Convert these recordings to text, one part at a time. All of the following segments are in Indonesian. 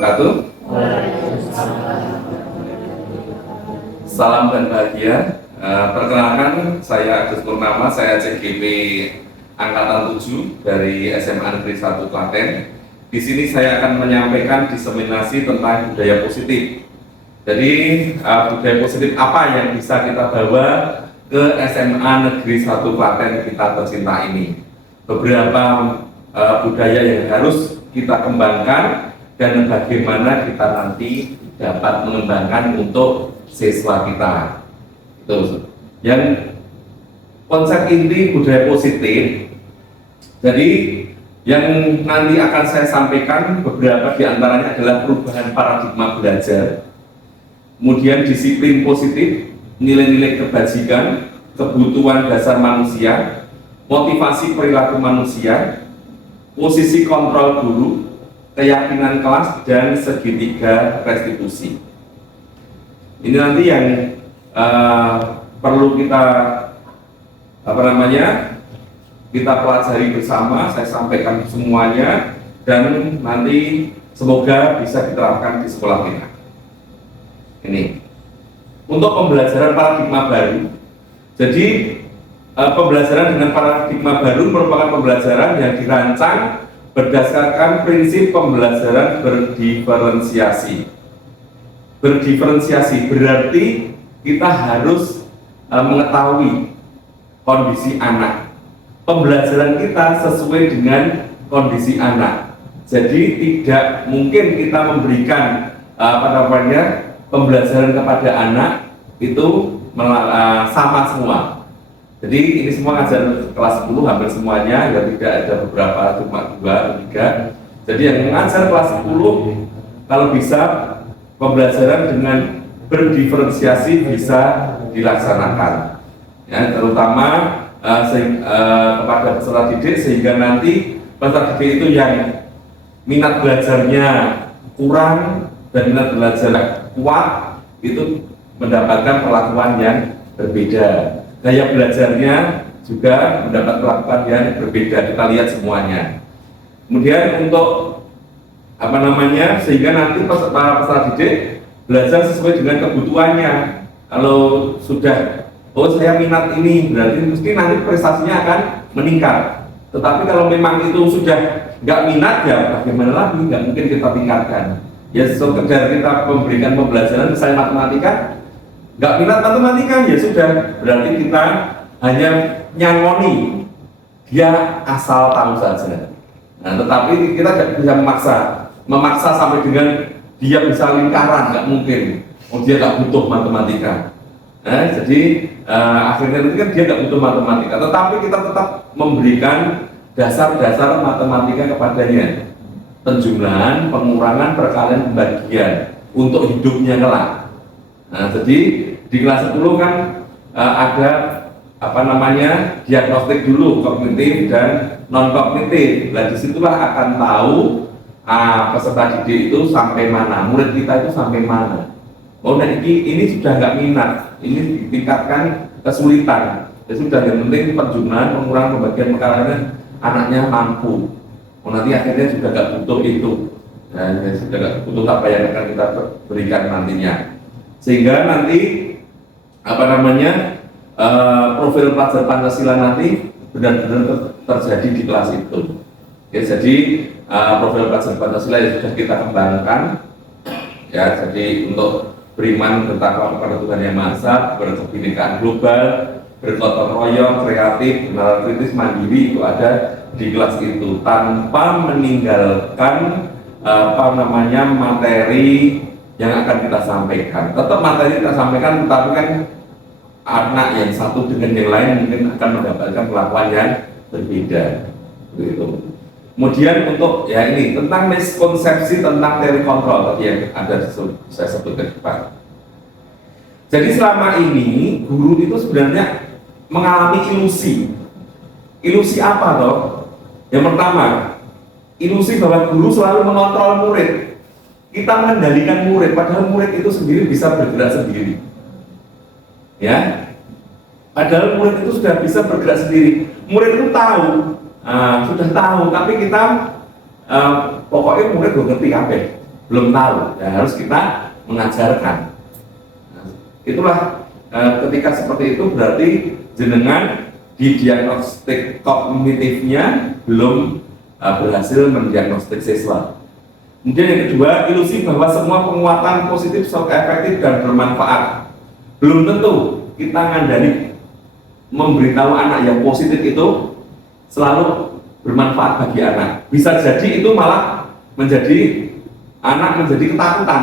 wabarakatuh. Salam dan bahagia. Perkenalkan, saya Agus Purnama, saya CGP Angkatan 7 dari SMA Negeri 1 Klaten. Di sini saya akan menyampaikan diseminasi tentang budaya positif. Jadi budaya positif apa yang bisa kita bawa ke SMA Negeri 1 Klaten kita tercinta ini. Beberapa budaya yang harus kita kembangkan dan bagaimana kita nanti dapat mengembangkan untuk siswa kita. Itu yang konsep inti budaya positif. Jadi yang nanti akan saya sampaikan beberapa diantaranya adalah perubahan paradigma belajar, kemudian disiplin positif, nilai-nilai kebajikan, kebutuhan dasar manusia, motivasi perilaku manusia, posisi kontrol guru, keyakinan kelas, dan segitiga restitusi. Ini nanti yang perlu kita kita pelajari bersama. Saya sampaikan semuanya dan nanti semoga bisa diterapkan di sekolah kita. Ini untuk pembelajaran paradigma baru. Jadi pembelajaran dengan paradigma baru merupakan pembelajaran yang dirancang berdasarkan prinsip pembelajaran berdiferensiasi. Berdiferensiasi berarti kita harus mengetahui kondisi anak. Pembelajaran kita sesuai dengan kondisi anak. Jadi tidak mungkin kita memberikan pembelajaran kepada anak itu sama semua. Jadi ini semua ngajar kelas 10 hampir semuanya, ya tidak ada beberapa, cuma 2 3. Jadi yang mengajar kelas 10 kalau bisa pembelajaran dengan berdiferensiasi bisa dilaksanakan, ya, terutama kepada peserta didik, sehingga nanti peserta didik itu yang minat belajarnya kurang dan minat belajar kuat itu mendapatkan perlakuan yang berbeda. Gaya belajarnya juga mendapat perlakuan yang berbeda. Kita lihat semuanya. Kemudian untuk sehingga nanti para peserta didik belajar sesuai dengan kebutuhannya. Kalau sudah, saya minat ini, berarti mesti nanti prestasinya akan meningkat. Tetapi kalau memang itu sudah nggak minat, ya bagaimana lagi? Nggak mungkin kita tingkatkan. Ya sekedar kita memberikan pembelajaran misalnya matematika, nggak minat matematika, ya sudah, berarti kita hanya nyangoni, dia asal tahu saja. Nah, tetapi kita tidak bisa memaksa sampai dengan dia bisa lingkaran, nggak mungkin. Dia nggak butuh matematika. Jadi akhirnya nanti kan dia nggak butuh matematika, tetapi kita tetap memberikan dasar-dasar matematika kepadanya. Penjumlahan, pengurangan, perkalian, pembagian untuk hidupnya kelak. Nah, jadi di kelas 10 kan ada diagnostik dulu, kognitif dan non kognitif. Nah, disitulah akan tahu peserta didik itu sampai mana, murid kita itu sampai mana. Ini sudah nggak minat, ini ditingkatkan kesulitan. Ya sudah, yang penting penjumlahan, pengurangan, pembagian, perkalian anaknya mampu. Nanti akhirnya juga nggak butuh itu. Nah, sudah nggak butuh apa yang akan kita berikan nantinya. Sehingga nanti profil pelajar Pancasila nanti benar-benar terjadi di kelas itu. Ya, jadi profil pelajar Pancasila yang sudah kita kembangkan, ya, jadi untuk beriman, bertakwa kepada Tuhan Yang Maha Esa, berkebinekaan global, bergotong royong, kreatif, benar kritis, mandiri, itu ada di kelas itu tanpa meninggalkan materi yang akan kita sampaikan. Tetap materi kita sampaikan, tetapi kan anak yang satu dengan yang lain mungkin akan mendapatkan perlakuan yang berbeda. Begitu. Kemudian untuk ini tentang miskonsepsi tentang teori kontrol tadi yang ada saya sebutkan di depan. Jadi selama ini guru itu sebenarnya mengalami ilusi. Ilusi apa toh? Yang pertama, ilusi bahwa guru selalu mengontrol murid. Kita mengendalikan murid, padahal murid itu sendiri bisa bergerak sendiri. Ya, padahal murid itu sudah bisa bergerak sendiri. Murid itu tahu, sudah tahu, tapi kita pokoknya murid gak ngerti apa. belum tahu, ya harus kita mengajarkan. Nah, itulah ketika seperti itu berarti jenengan di diagnostik kognitifnya belum berhasil mendiagnostik siswa. Kemudian yang kedua, ilusi bahwa semua penguatan positif selalu efektif dan bermanfaat. Belum tentu kita ngandani memberitahu anak yang positif itu selalu bermanfaat bagi anak. Bisa jadi itu malah menjadi anak menjadi ketakutan.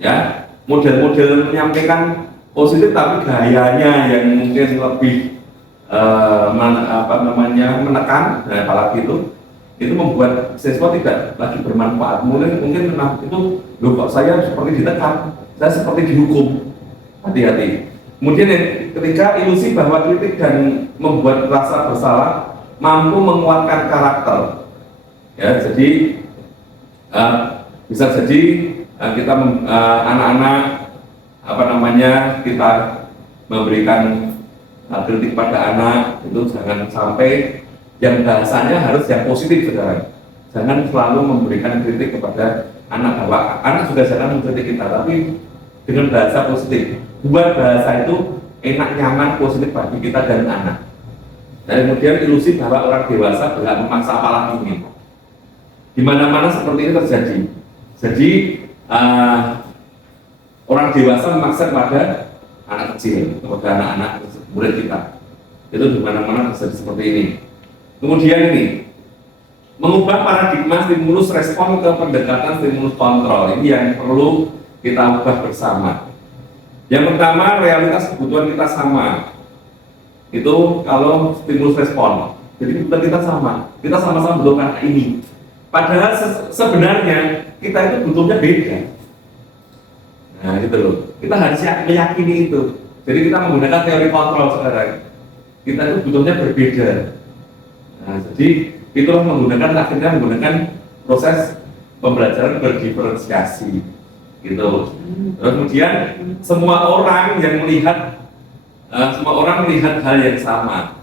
Ya, model-model menyampaikan positif tapi gayanya yang mungkin lebih menekan, nah, apalagi itu membuat siswa tidak lagi bermanfaat. Mungkin itu loh kok saya seperti ditekan, saya seperti dihukum. Hati-hati. Kemudian yang ketiga, ilusi bahwa kritik dan membuat rasa bersalah mampu menguatkan karakter. Ya, jadi bisa jadi kita anak-anak kita memberikan kritik pada anak itu jangan sampai yang bahasanya harus yang positif, saudara. Jangan selalu memberikan kritik kepada anak bahwa anak juga jangan mengkritik kita, tapi dengan bahasa positif. Buat bahasa itu enak, nyaman, positif bagi kita dan anak. Dan kemudian ilusi bahwa orang dewasa berhak memaksa apalah ingin. Di mana-mana seperti ini terjadi. Jadi orang dewasa memaksa kepada anak kecil, kepada anak-anak murid kita. Itu di mana-mana terjadi seperti ini. Kemudian ini mengubah paradigma stimulus respon ke pendekatan stimulus kontrol. Ini yang perlu kita ubah bersama. Yang pertama, realitas kebutuhan kita sama. Itu kalau stimulus respon. Jadi kebutuhan kita sama. Kita sama-sama butuhkan ini. Padahal sebenarnya kita itu butuhnya beda. Nah, gitu loh. Kita harus meyakini itu. Jadi kita menggunakan teori kontrol sekarang. Kita itu butuhnya berbeda. Nah, jadi itulah akhirnya menggunakan proses pembelajaran berdiferensiasi, gitu. Terus kemudian semua orang melihat hal yang sama,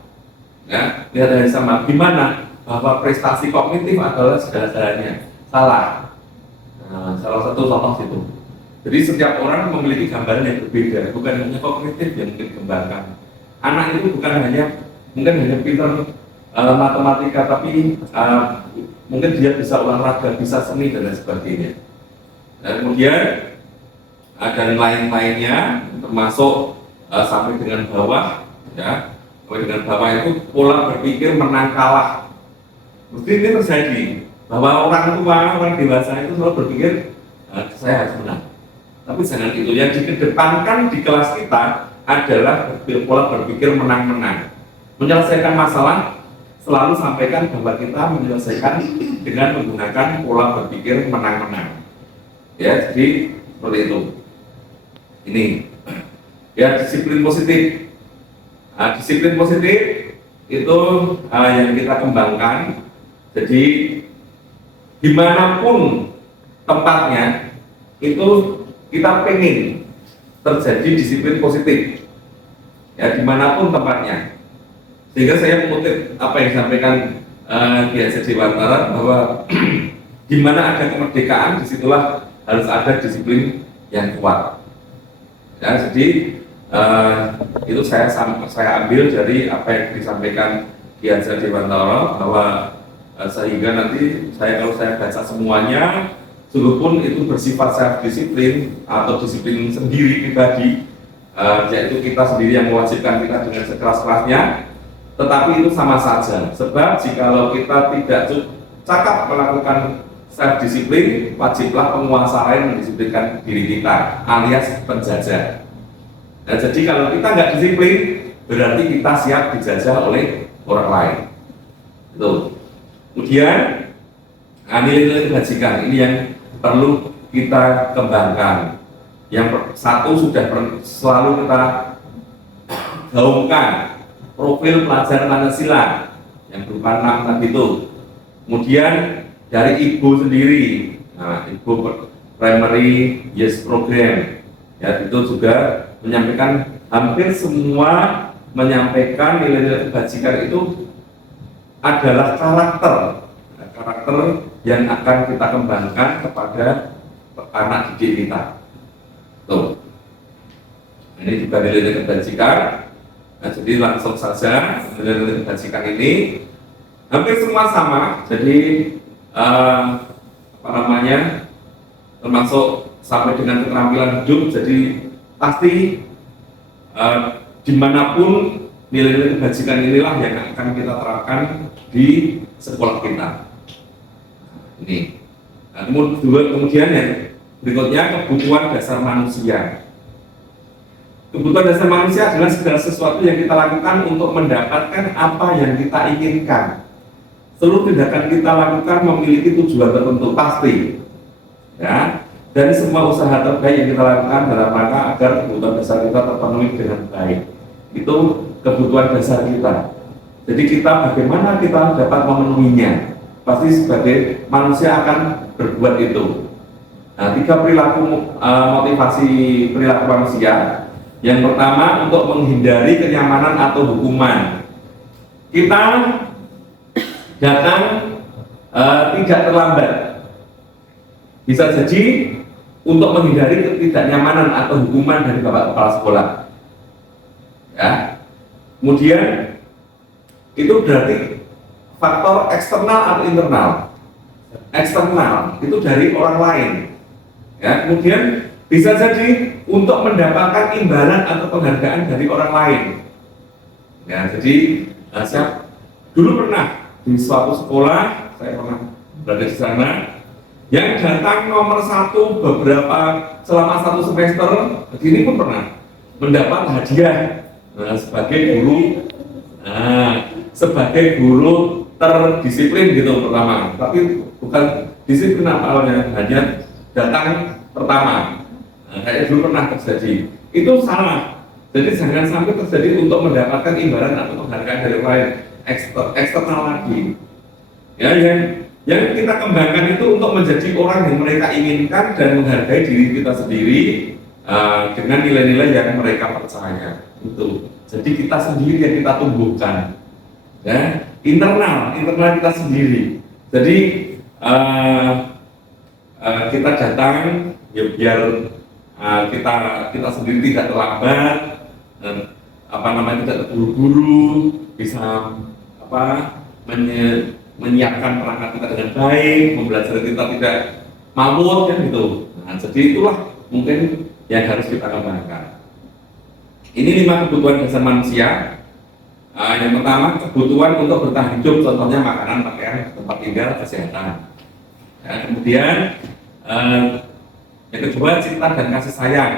ya, lihat hal yang sama. Gimana? Bahwa prestasi kognitif adalah segala-galanya. Salah. Nah, salah satu contoh itu. Jadi setiap orang memiliki gambaran yang berbeda, bukan hanya kognitif yang mungkin dikembangkan. Anak itu bukan hanya pintar matematika, tapi mungkin dia bisa olahraga, bisa seni dan lain sebagainya. Dan kemudian ada lain-lainnya, termasuk sampai dengan bawah, ya. Sampai dengan bawah itu pola berpikir menang kalah. Mesti ini terjadi bahwa orang tua, orang dewasa itu selalu berpikir saya harus menang. Tapi jangan itu, yang dikedepankan di kelas kita adalah pola berpikir menang-menang. Menyelesaikan masalah selalu sampaikan bahwa kita menyelesaikan dengan menggunakan pola berpikir menang-menang. Ya, jadi seperti itu. Ini ya, disiplin positif. Disiplin positif itu yang kita kembangkan. Jadi dimanapun tempatnya itu kita pengen terjadi disiplin positif. Ya, dimanapun tempatnya. Sehingga saya mengutip apa yang disampaikan Kiai Haji Dewantara bahwa di mana ada kemerdekaan, disitulah harus ada disiplin yang kuat. Ya, jadi itu saya ambil dari apa yang disampaikan Kiai Haji Dewantara bahwa sehingga nanti kalau saya baca semuanya, sungguh pun itu bersifat self disiplin atau disiplin sendiri pribadi, yaitu kita sendiri yang mewajibkan kita dengan sekeras-kerasnya. Tetapi itu sama saja, sebab jikalau kita tidak cakap melakukan self disiplin, wajiblah penguasa lain mendisiplinkan diri kita, alias penjajah. Nah, jadi kalau kita nggak disiplin, berarti kita siap dijajah oleh orang lain. Itu. Kemudian nilai-nilai kebajikan ini yang perlu kita kembangkan. Yang satu sudah selalu kita gaungkan, profil pelajar Pancasila yang berupa 6 tadi itu. Kemudian dari ibu sendiri, ibu primary yes program, ya, itu juga menyampaikan hampir semua nilai-nilai kebajikan itu adalah karakter yang akan kita kembangkan kepada anak didik kita. Tuh. Ini juga nilai-nilai kebajikan. Nah, jadi langsung saja nilai-nilai kebajikan ini hampir semua sama. Jadi termasuk sampai dengan keterampilan hidup. Jadi pasti dimanapun nilai-nilai kebajikan inilah yang akan kita terapkan di sekolah kita. Ini. Nah, kemudian yang berikutnya kebutuhan dasar manusia. Kebutuhan dasar manusia adalah segala sesuatu yang kita lakukan untuk mendapatkan apa yang kita inginkan. Seluruh tindakan kita lakukan memiliki tujuan tertentu pasti. Ya, dari semua usaha terbaik yang kita lakukan dalam rangka agar kebutuhan dasar kita terpenuhi dengan baik. Itu kebutuhan dasar kita. Jadi kita bagaimana kita dapat memenuhinya? Pasti sebagai manusia akan berbuat itu. Nah, 3 perilaku motivasi perilaku manusia. Yang pertama, untuk menghindari kenyamanan atau hukuman. Kita datang tidak terlambat. Bisa jadi untuk menghindari ketidaknyamanan atau hukuman dari Bapak Kepala Sekolah. Ya. Kemudian itu berarti faktor eksternal atau internal. Eksternal itu dari orang lain. Ya, kemudian bisa jadi untuk mendapatkan imbalan atau penghargaan dari orang lain. Ya, jadi saya dulu pernah di suatu sekolah, saya pernah berada di sana, yang datang nomor 1 selama 1 semester, ini pun pernah mendapat hadiah sebagai guru terdisiplin gitu pertama, tapi bukan disiplin awalnya, hanya datang pertama. Kayak dulu pernah terjadi, itu salah. Jadi jangan sampai terjadi untuk mendapatkan imbalan atau penghargaan dari orang lain, eksternal lagi. Ya, yang kita kembangkan itu untuk menjadi orang yang mereka inginkan dan menghargai diri kita sendiri dengan nilai-nilai yang mereka percaya. Itu. Jadi kita sendiri yang kita tumbuhkan. Ya, internal kita sendiri. Jadi kita datang ya biar kita sendiri tidak terlambat, tidak terburu-buru, bisa menyiapkan perangkat kita dengan baik, membelajar kita tidak mamut kan gitu. Nah, jadi itulah mungkin yang harus kita kembangkan. Ini 5 kebutuhan dasar manusia. Yang pertama, kebutuhan untuk bertahan hidup, contohnya makanan, pakaian, tempat tinggal, kesehatan. Ya, kemudian yang kedua, cinta dan kasih sayang.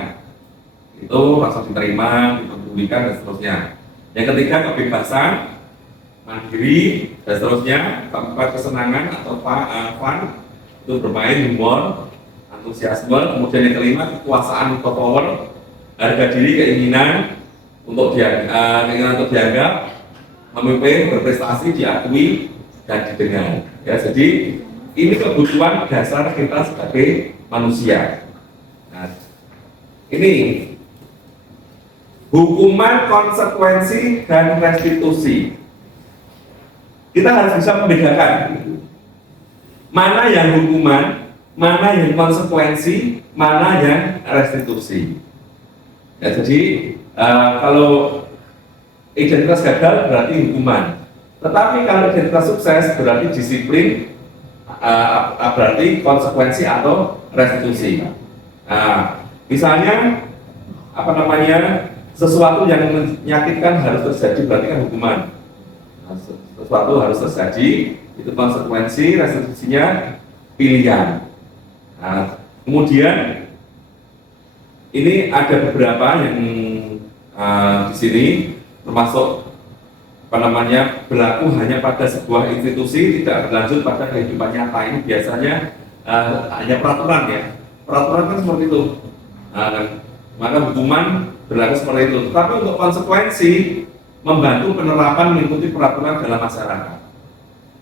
Itu rasa diterima, dipedulikan dan seterusnya. Yang ketiga, kebebasan, mandiri dan seterusnya. Keempat, kesenangan atau fun, itu bermain, humor, antusiasme. Kemudian yang kelima, kekuasaan atau power, harga diri, keinginan untuk dianggap, memimpin, berprestasi, diakui dan didengar. Ya, jadi ini kebutuhan dasar kita sebagai manusia. Nah, ini hukuman, konsekuensi, dan restitusi. Kita harus bisa membedakan mana yang hukuman, mana yang konsekuensi, mana yang restitusi. Ya, jadi kalau identitas gagal berarti hukuman, tetapi kalau identitas sukses berarti disiplin, berarti konsekuensi atau restitusi. Nah, misalnya sesuatu yang menyakitkan harus terjadi berarti kan hukuman. Nah, sesuatu harus terjadi itu konsekuensi, restitusinya pilihan. Nah, kemudian ini ada beberapa yang di sini termasuk berlaku hanya pada sebuah institusi, tidak berlanjut pada kehidupan nyata. Ini biasanya hanya peraturan ya. Peraturan kan seperti itu. Maka hukuman berlaku seperti itu. Tapi untuk konsekuensi membantu penerapan mengikuti peraturan dalam masyarakat.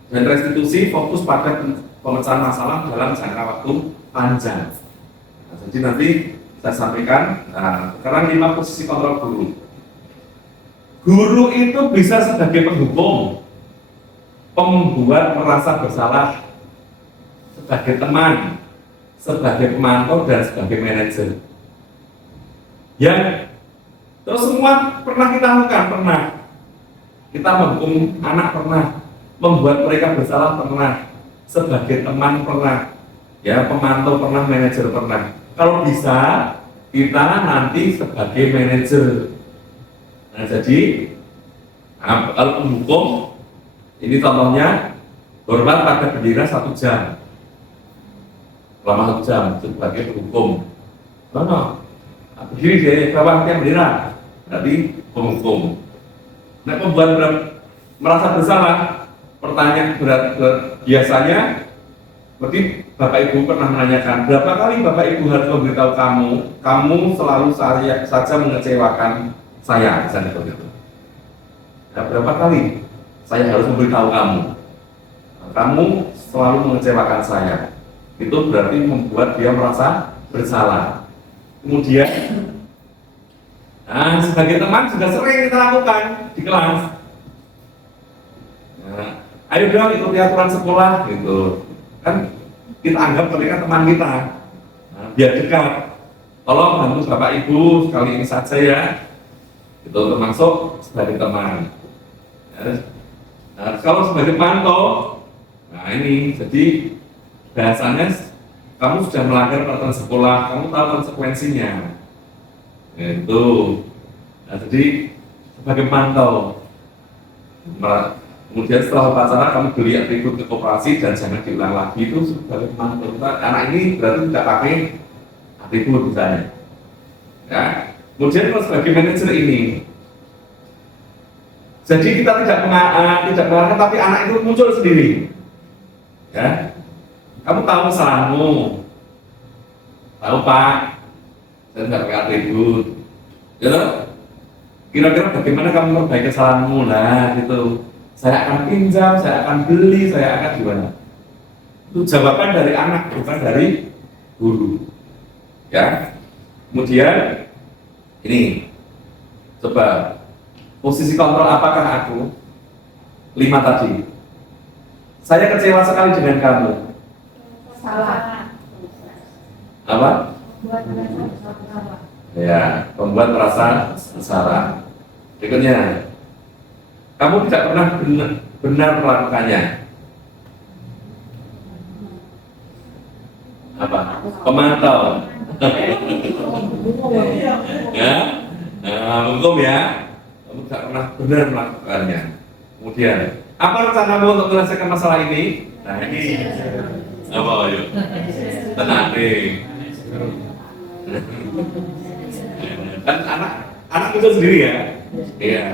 Dan restitusi fokus pada pemecahan masalah dalam jangka waktu panjang. Nah, jadi nanti saya sampaikan. Sekarang 5 posisi kontrol guru. Guru itu bisa sebagai penghukum, pembuat merasa bersalah, sebagai teman, sebagai pemantau, dan sebagai manajer. Yang terus semua pernah kita lakukan, pernah. Kita menghukum anak pernah, membuat mereka bersalah pernah, sebagai teman pernah, ya pemantau pernah, manajer pernah. Kalau bisa kita nanti sebagai manajer. Nah jadi kalau penghukum ini contohnya hormat pada bendera 1 jam, selama 1 jam sebagai penghukum. Begini deh, bapak tiap bendera, berarti penghukum. Nah, pembuat merasa bersalah, pertanyaan biasanya, berarti Bapak Ibu pernah menanyakan, berapa kali Bapak Ibu harus memberitahu kamu selalu saja mengecewakan saya, misalnya begitu. Nah, berapa kali saya harus memberitahu kamu selalu mengecewakan saya. Itu berarti membuat dia merasa bersalah. Kemudian, nah, sebagai teman juga sering kita lakukan di kelas. Nah, ayo dong ikuti aturan sekolah, gitu. Kan kita anggap mereka teman kita. Nah, biar dekat. Tolong bantu Bapak Ibu sekali ini saja ya. Itu termasuk sebagai teman. Nah, kalau sebagai pantau, nah ini jadi bahasanya kamu sudah melanggar peraturan sekolah, kamu tahu konsekuensinya. Itu. Nah, jadi sebagai pantau. Kemudian setelah upacara kamu beli atribut ke koperasi dan jangan diulang lagi, itu sebagai pantau. Anak ini berarti tidak pakai atribut misalnya. Ya. Kemudian kalau sebagai manajer ini, jadi kita tidak mengarahkan, tapi anak itu muncul sendiri. Ya. Kamu tahu kesalahanmu, tahu Pak, saya tidak pakai atribut, gitu. Kira-kira bagaimana kamu memperbaiki kesalahanmu lah, gitu. Saya akan pinjam, saya akan beli, saya akan gimana? Itu jawaban dari anak, bukan dari guru. Ya. Kemudian ini, coba posisi kontrol apakah aku? 5 tadi. Saya kecewa sekali dengan kamu. Salah. Apa? Buat merasa salah. Ya, membuat merasa bersalah. Berikutnya, kamu tidak pernah benar melakukannya. Apa? Pemantau. Ya, hukum ya. Kamu tidak pernah benar melakukannya. Kemudian, apa rencanamu untuk menyelesaikan masalah ini? Nah ini. Apa ayo? Tenang deh. Kan anak itu sendiri ya. Iya.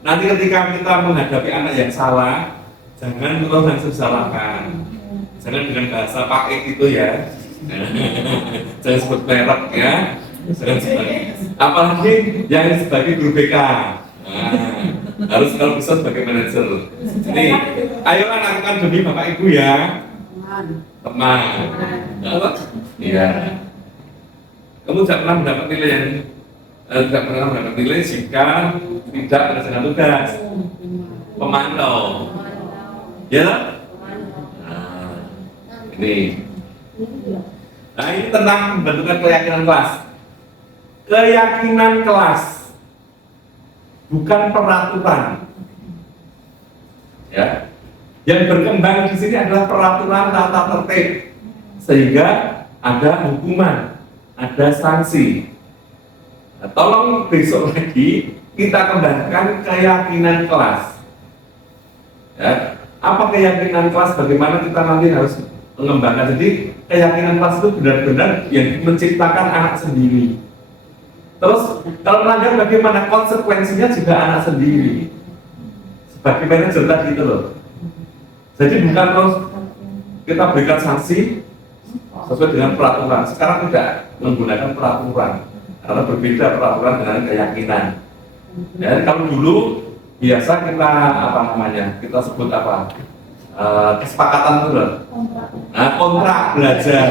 Nanti ketika kita menghadapi anak yang salah, jangan terus langsung salahkan. Jangan dengan bahasa pakai gitu ya. Jangan sebut merek ya. Jangan sebagai, apalagi yang sebagai guru BK. Nah, harus kalau bisa sebagai manajer. Jadi, ayo lakukan demi Bapak Ibu ya. Teman. Iya. Kamu tidak pernah mendapat nilai yang tidak pernah mendapat nilai jika tidak melaksanakan tugas. Pemantau. Ya. Nah, ini. Nah, ini tentang pembentukan keyakinan kelas. Keyakinan kelas, bukan peraturan. Ya. Yang berkembang di sini adalah peraturan tata tertib, sehingga ada hukuman, ada sanksi. Nah, tolong besok lagi kita kembangkan keyakinan kelas. Ya. Apa keyakinan kelas? Bagaimana kita nanti harus mengembangkan? Jadi keyakinan kelas itu benar-benar yang menciptakan anak sendiri. Terus kalau melanggar bagaimana? Konsekuensinya juga anak sendiri. Sebagai manajer tadi itu loh. Jadi bukan terus kita berikan sanksi sesuai dengan peraturan. Sekarang tidak menggunakan peraturan, karena berbeda peraturan dengan keyakinan. Ya, kalau dulu biasa kita kita sebut apa? Kesepakatan itu loh. Nah, kontrak belajar.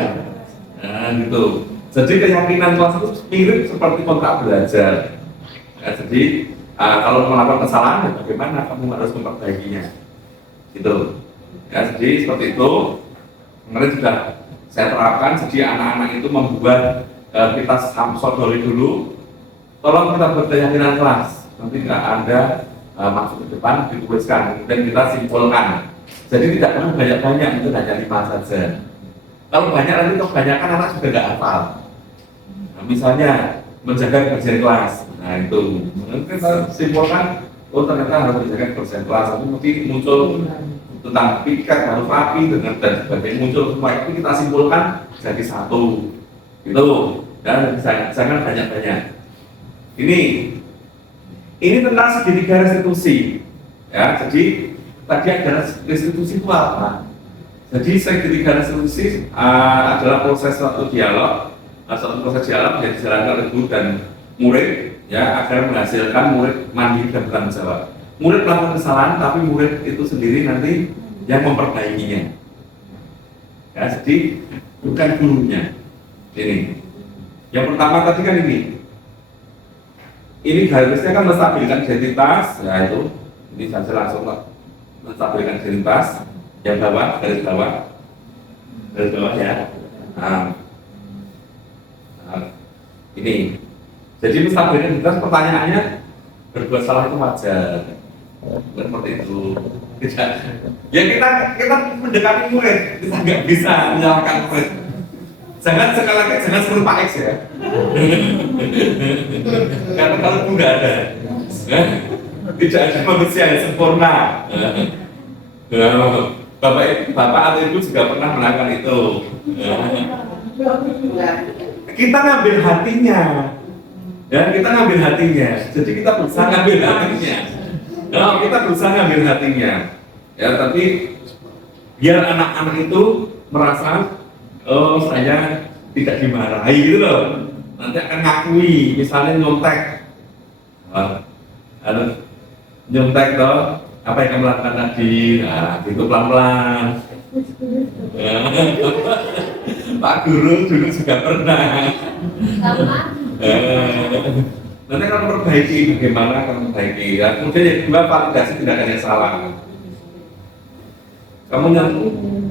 Nah, gitu. Jadi keyakinan kelas itu mirip seperti kontrak belajar. Ya, jadi kalau melakukan kesalahan, ya bagaimana kamu harus memperbaikinya? Gitu. Ya, jadi seperti itu. kemarin sudah saya terapkan. Jadi anak-anak itu membuat kita sodori dulu. Tolong kita berkeyakinan kelas. Nanti nggak ada masuk ke depan dituliskan, kemudian kita simpulkan. Jadi tidak perlu banyak-banyak, itu hanya 5 saja. Kalau banyak nanti kebanyakan anak juga nggak hafal. Nah, misalnya menjaga kebersihan kelas, nah itu nanti kita simpulkan, oh ternyata harus menjaga kebersihan kelas. Tapi mungkin muncul tentang piket harus rapi dengan dan sebagainya, muncul semua itu kita simpulkan jadi satu, itu dan jangan banyak-banyak. Ini tentang segitiga restitusi, ya. Jadi tadi ada restitusi itu apa? Jadi segitiga restitusi adalah proses suatu dialog, yang dijalankan oleh guru dan murid, ya, agar menghasilkan murid mandiri dan bertanggung jawab. Murid melakukan kesalahan, tapi murid itu sendiri nanti yang memperbaikinya. Ya, jadi bukan gurunya. Ini. Yang pertama tadi kan ini harusnya kan menstabilkan identitas, ya itu. Ini saja langsung menstabilkan identitas. Yang bawah, garis bawah ya. Ini. Jadi menstabilkan identitas, pertanyaannya berbuat salah itu wajar. Seperti itu. Tidak. Ya kita mendekati murid, kita nggak bisa menyalahkan murid. Jangan sekali lagi jangan seperti Pak X ya. Karena kalau itu nggak ada, tidak ada manusia yang sempurna. Bapak atau ibu juga pernah melakukan itu. Kita ngambil hatinya, ya kita ngambil hatinya. Jadi kita berusaha ngambil hatinya. Nah, kita berusaha ngambil hatinya. Ya tapi biar anak-anak itu merasa, oh saya tidak dimarahi gitu loh. Nanti akan ngakui, misalnya nyontek, nyontek toh, apa yang kamu lakukan tadi, nah itu pelan-pelan. Pak Guru dulu juga pernah. Nanti akan perbaiki, bagaimana akan perbaiki. Ya, kemudian yang kedua, validasi tindakan yang salah. Kamu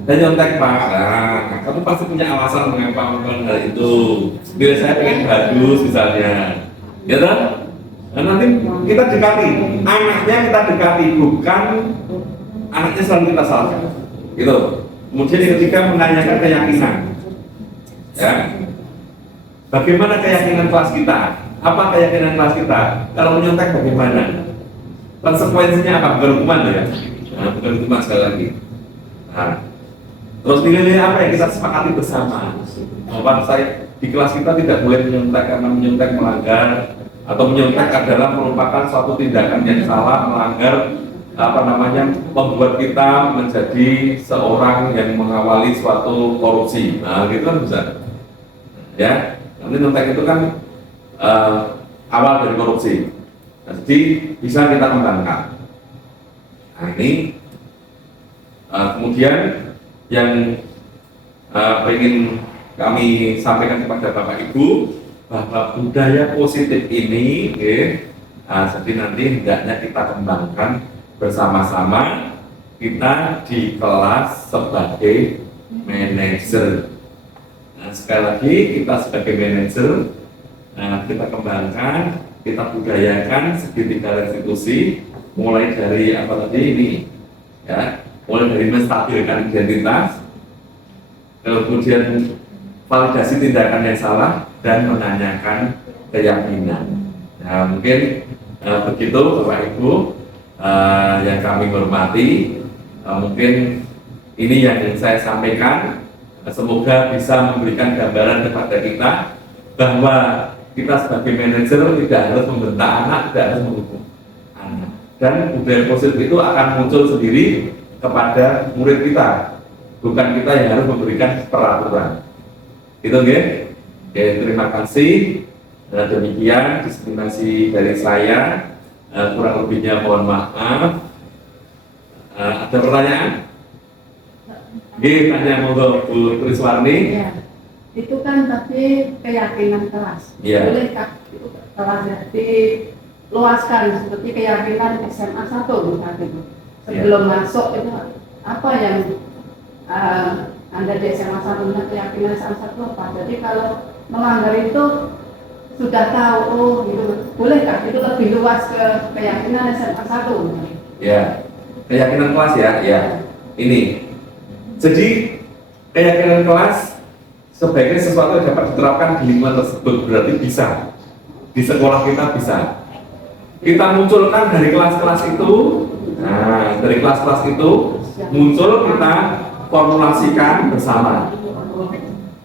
nyontek Pak, nah, kamu pasti punya alasan mengapa melakukan hal itu. Bila saya pengen bagus misalnya, ya kan? Nah, nanti kita dekati, anaknya kita dekati, bukan anaknya selalu kita salahkan. Gitu. Kemudian yang ketiga menanyakan keyakinan. Ya, bagaimana keyakinan kelas kita? Apa keyakinan kelas kita? Kalau menyontek bagaimana? Konsekuensinya apa? Berhukuman ya? Nah, berhukuman sekali lagi. Nah, terus nilai-nilai apa yang kita sepakati bersama? Bahwa saya di kelas kita tidak boleh menyontek karena menyontek melanggar, atau menyontek adalah merupakan suatu tindakan yang salah, melanggar membuat kita menjadi seorang yang mengawali suatu korupsi. Nah, gitu kan bisa. Ya, nanti nyontek itu kan awal dari korupsi. Nah, jadi bisa kita kembangkan. Nah, ini kemudian yang ingin kami sampaikan kepada Bapak Ibu bahwa budaya positif ini, jadi nanti hendaknya kita kembangkan bersama-sama kita di kelas sebagai manajer. Nah, sekali lagi kita sebagai manajer, kita kembangkan, kita budayakan segitiga restitusi, mulai dari apa tadi ini, ya. Mulai dari menstabilkan identitas, kemudian validasi tindakan yang salah, dan menanyakan keyakinan. Nah, mungkin begitu Bapak Ibu yang kami hormati, mungkin ini yang saya sampaikan. Semoga bisa memberikan gambaran kepada kita bahwa kita sebagai manajer tidak harus membentak anak, tidak harus menghukum anak, dan budaya positif itu akan muncul sendiri kepada murid kita, bukan kita yang harus memberikan peraturan. Itu oke? Oke, terima kasih. Demikian diskriminasi dari saya. Kurang lebihnya mohon maaf. Ada pertanyaan? Oke, tanya monggo Bu Triswarni. Ya, itu kan tapi keyakinan kelas. Ya. Bolehkah itu kelasnya diluaskan seperti keyakinan SMA 1 misalnya itu? Sebelum masuk itu apa yang Anda di SMA 1 punya keyakinan SMA 1 apa. Jadi kalau melanggar itu sudah tahu, oh gitu, bolehkah itu lebih luas ke keyakinan SMA 1? Ya, keyakinan kelas ya, ya. Ini. Jadi keyakinan kelas sebaiknya sesuatu yang dapat diterapkan di lingkungan tersebut, berarti bisa. Di sekolah kita bisa. Kita munculkan dari kelas-kelas itu. Nah, dari kelas-kelas itu muncul, kita formulasikan bersama.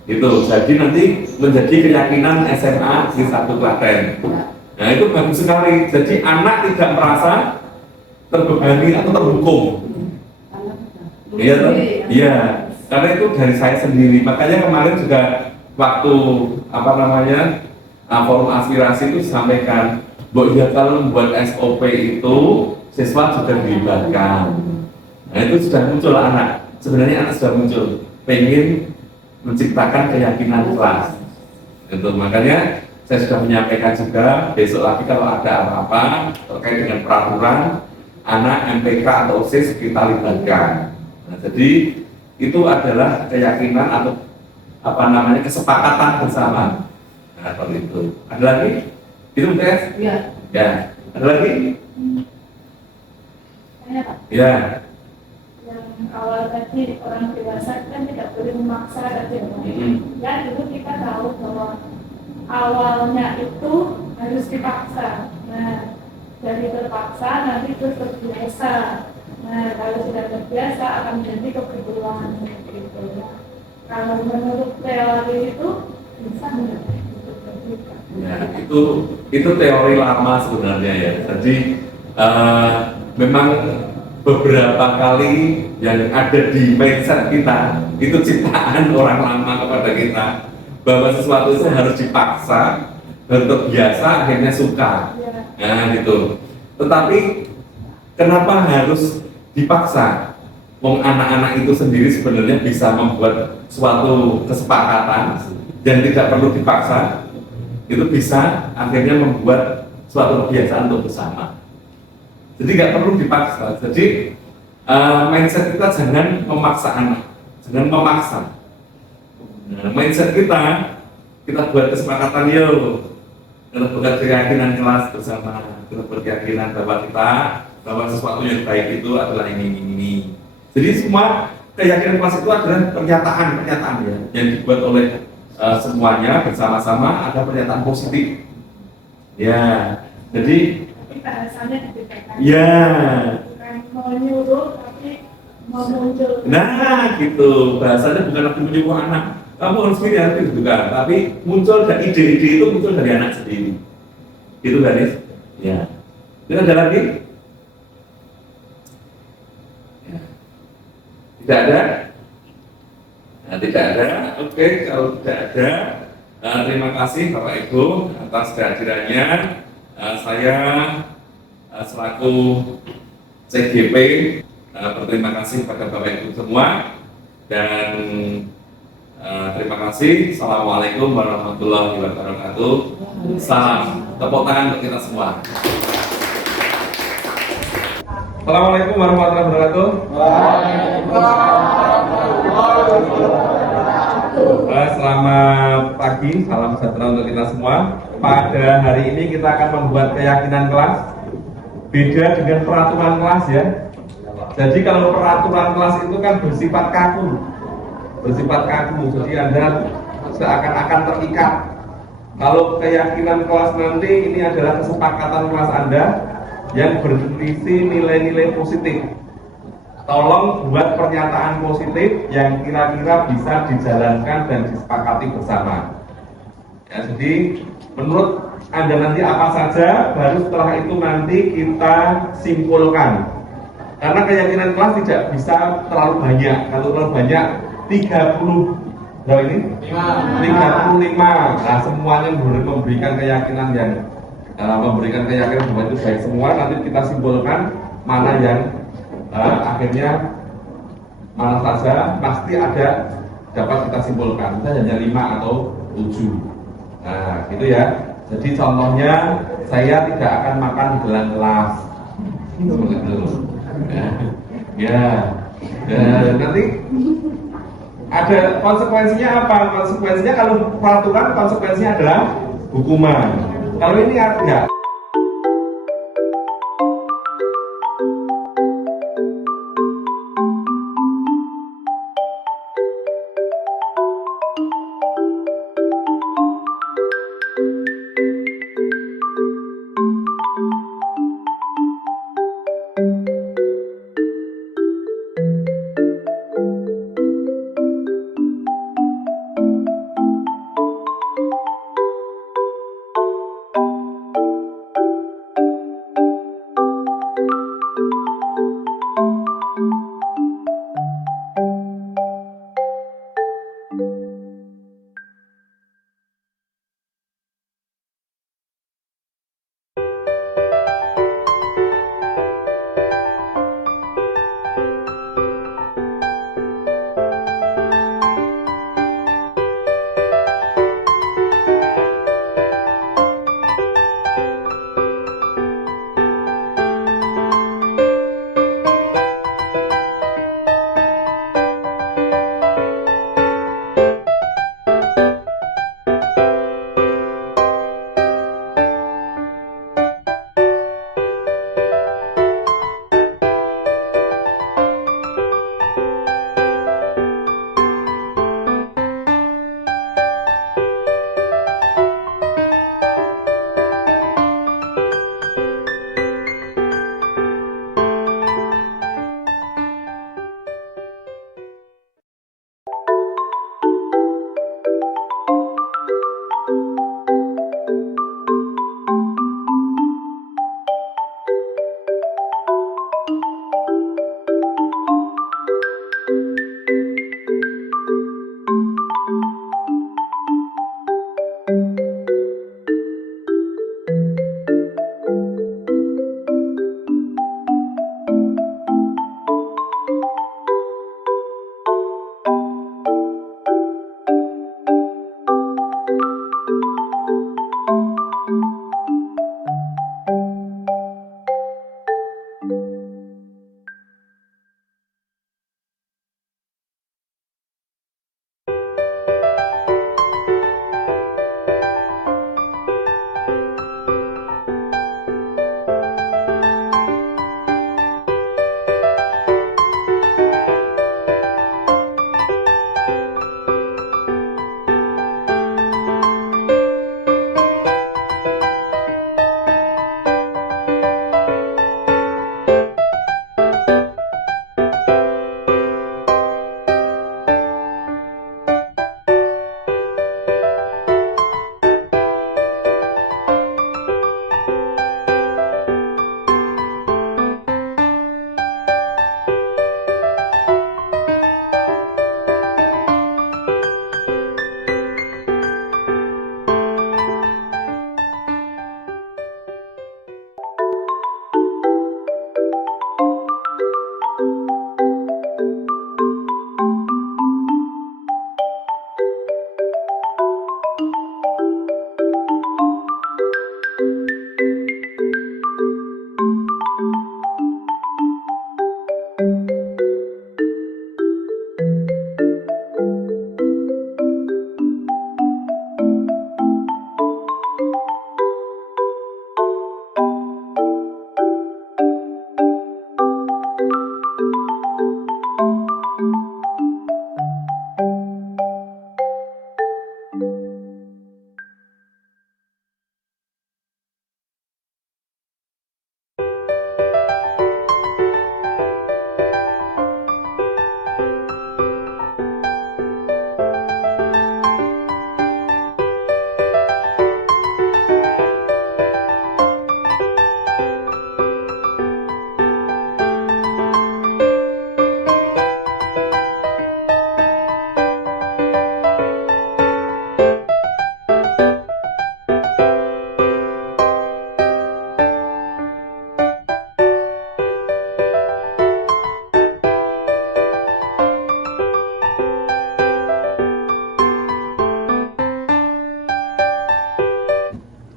Itu jadi nanti menjadi keyakinan SMA di satu Klaten. Nah, itu bagus sekali. Jadi anak tidak merasa terbebani atau terhukum. Iya, iya. Karena itu dari saya sendiri. Makanya kemarin juga waktu forum aspirasi itu disampaikan, bahwa ya kalau membuat SOP itu siswa juga dilibatkan. Nah, itu sudah muncul anak. Sebenarnya anak sudah muncul, pengen menciptakan keyakinan kelas. Itu makanya saya sudah menyampaikan juga besok lagi kalau ada apa-apa terkait dengan peraturan anak MPK atau OSIS kita libatkan. Nah, jadi itu adalah keyakinan atau kesepakatan bersama. Nah, kalau itu ada lagi? Itu tes? Iya. Ya. Ada lagi? Saya Pak, Ya. yang awal tadi orang dewasa kan tidak boleh memaksa tadi. Ya dulu kita tahu bahwa awalnya itu harus dipaksa. Nah, dari terpaksa nanti terus terbiasa. Nah, kalau sudah terbiasa akan menjadi kebetulan gitu. Kalau menurut teori itu bisa menjadi Ya, itu teori lama sebenarnya ya. Jadi memang beberapa kali yang ada di mindset kita itu ciptaan orang lama kepada kita, bahwa sesuatu itu harus dipaksa, harus terbiasa, akhirnya suka. Nah, gitu. Tetapi kenapa harus dipaksa? Wong anak-anak itu sendiri sebenarnya bisa membuat suatu kesepakatan yang tidak perlu dipaksa. Itu bisa akhirnya membuat suatu kebiasaan untuk bersama. Jadi nggak perlu dipaksa. Jadi mindset kita jangan memaksa anak, jangan memaksa. Nah, mindset kita buat kesepakatan yuk. Kita buat keyakinan kelas bersama. Kita berkeyakinan bahwa sesuatu yang baik itu adalah ini. Jadi semua keyakinan kelas itu adalah pernyataan ya, yang dibuat oleh semuanya bersama-sama, ada pernyataan positif. Ya, jadi bahasanya dibedakan. Ya. Bukan mau nyuruh tapi mau muncul. Nah, gitu. Bahasanya bukan lagi menyuruh anak. Kamu harus begini, harus gitu kan. Tapi muncul dari ide-ide itu muncul dari anak sendiri. Gitu kan, ya. Tidak ada lagi? Ya. Tidak ada? Nah, tidak ada. Oke, kalau tidak ada, terima kasih Bapak Ibu atas kehadirannya. Saya selaku CGP berterima kasih kepada Bapak Ibu semua, dan terima kasih. Assalamualaikum warahmatullahi wabarakatuh. Salam, tepuk tangan untuk kita semua. Assalamualaikum warahmatullahi wabarakatuh. Selamat pagi, salam sejahtera untuk kita semua. Pada hari ini kita akan membuat keyakinan kelas. Beda dengan peraturan kelas ya. Jadi kalau peraturan kelas itu kan bersifat kaku. Jadi Anda seakan-akan terikat. Kalau keyakinan kelas nanti ini adalah kesepakatan kelas Anda yang berisi nilai-nilai positif. Tolong buat pernyataan positif yang kira-kira bisa dijalankan dan disepakati bersama. Ya, jadi menurut Anda nanti apa saja, baru setelah itu nanti kita simpulkan. Karena keyakinan kelas tidak bisa terlalu banyak. Kalau terlalu banyak 30 berapa ini? 35. Nah, semuanya memberikan keyakinan yang memberikan keyakinan bahwa itu baik semua. Nanti kita simpulkan mana yang akhirnya mana saja pasti ada dapat kita simpulkan. Kita hanya 5 atau 7. Nah, gitu ya. Jadi contohnya saya tidak akan makan di dalam kelas. Seperti itu. Ya. Nanti Ada konsekuensinya apa? Konsekuensinya kalau peraturan konsekuensinya adalah hukuman. Kalau ini enggak.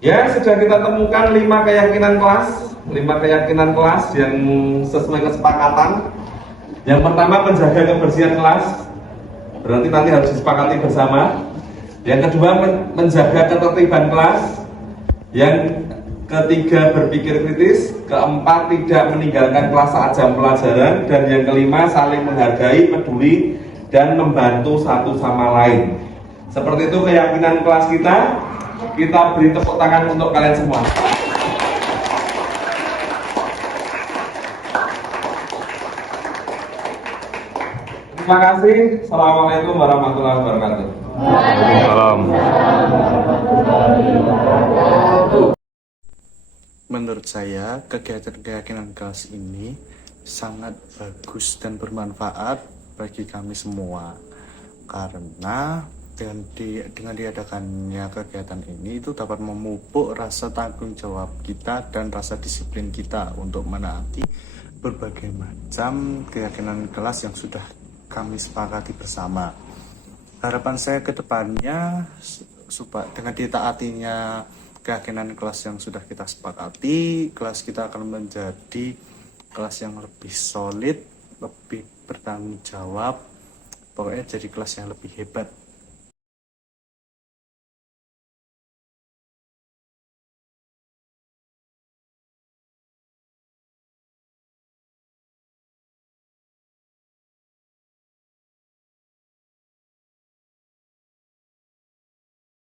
Ya, sudah kita temukan 5 keyakinan kelas yang sesuai kesepakatan. Yang pertama, menjaga kebersihan kelas. berarti nanti harus disepakati bersama. Yang kedua, menjaga ketertiban kelas. Yang ketiga, berpikir kritis. Keempat, tidak meninggalkan kelas saat jam pelajaran. Dan yang kelima, saling menghargai, peduli, dan membantu satu sama lain. Seperti itu keyakinan kelas kita. Kita beri tepuk tangan untuk kalian semua. Terima kasih. Assalamualaikum warahmatullahi wabarakatuh. Menurut saya, kegiatan keyakinan kelas ini sangat bagus dan bermanfaat bagi kami semua. Karena dengan diadakannya kegiatan ini itu dapat memupuk rasa tanggung jawab kita dan rasa disiplin kita untuk menaati berbagai macam keyakinan kelas yang sudah kami sepakati bersama. Harapan saya ke depannya supaya dengan ditaatinya keyakinan kelas yang sudah kita sepakati, kelas kita akan menjadi kelas yang lebih solid, lebih bertanggung jawab, pokoknya jadi kelas yang lebih hebat.